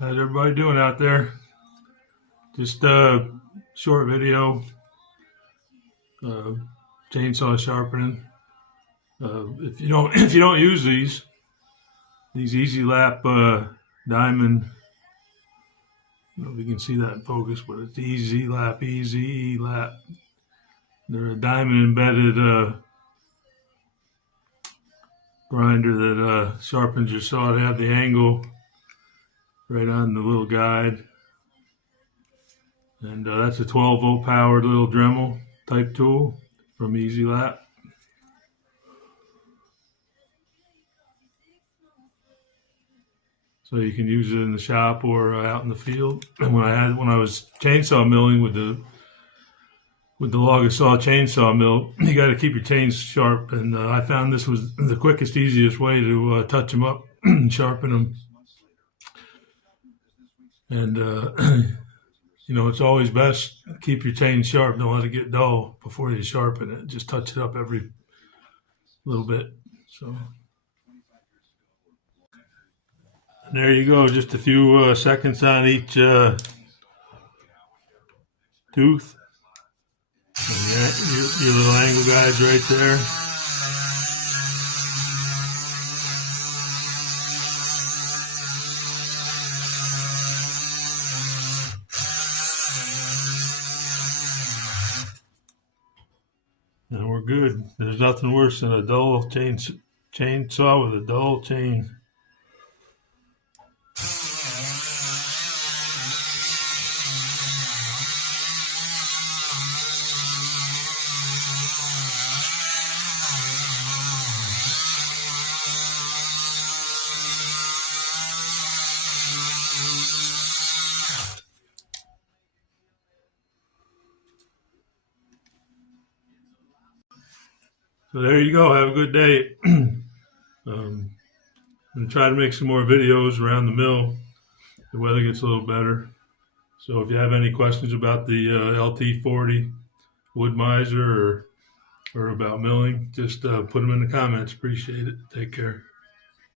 How's everybody doing out there? Just a short video, uh, chainsaw sharpening. If you don't if you don't use these EZE LAP diamond, I don't know if you can see that in focus, but it's EZE LAP, EZE LAP. They're a diamond embedded grinder that sharpens your saw to have the angle right on the little guide. And that's a 12-volt powered little Dremel type tool from EZE LAP. So you can use it in the shop or out in the field. And when I was chainsaw milling with the log saw chainsaw mill, you got to keep your chains sharp. And I found this was the quickest, easiest way to touch them up and sharpen them. And you know, it's always best to keep your chain sharp. Don't let it get dull before you sharpen it. Just touch it up every little bit. So. And there you go, just a few seconds on each tooth. And your little angle guides right there. And we're good. There's nothing worse than a dull chainsaw with a dull chain. So there you go. Have a good day. And try to make some more videos around the mill. The weather gets a little better. So if you have any questions about the LT40 wood miser or about milling, just put them in the comments. Appreciate it. Take care.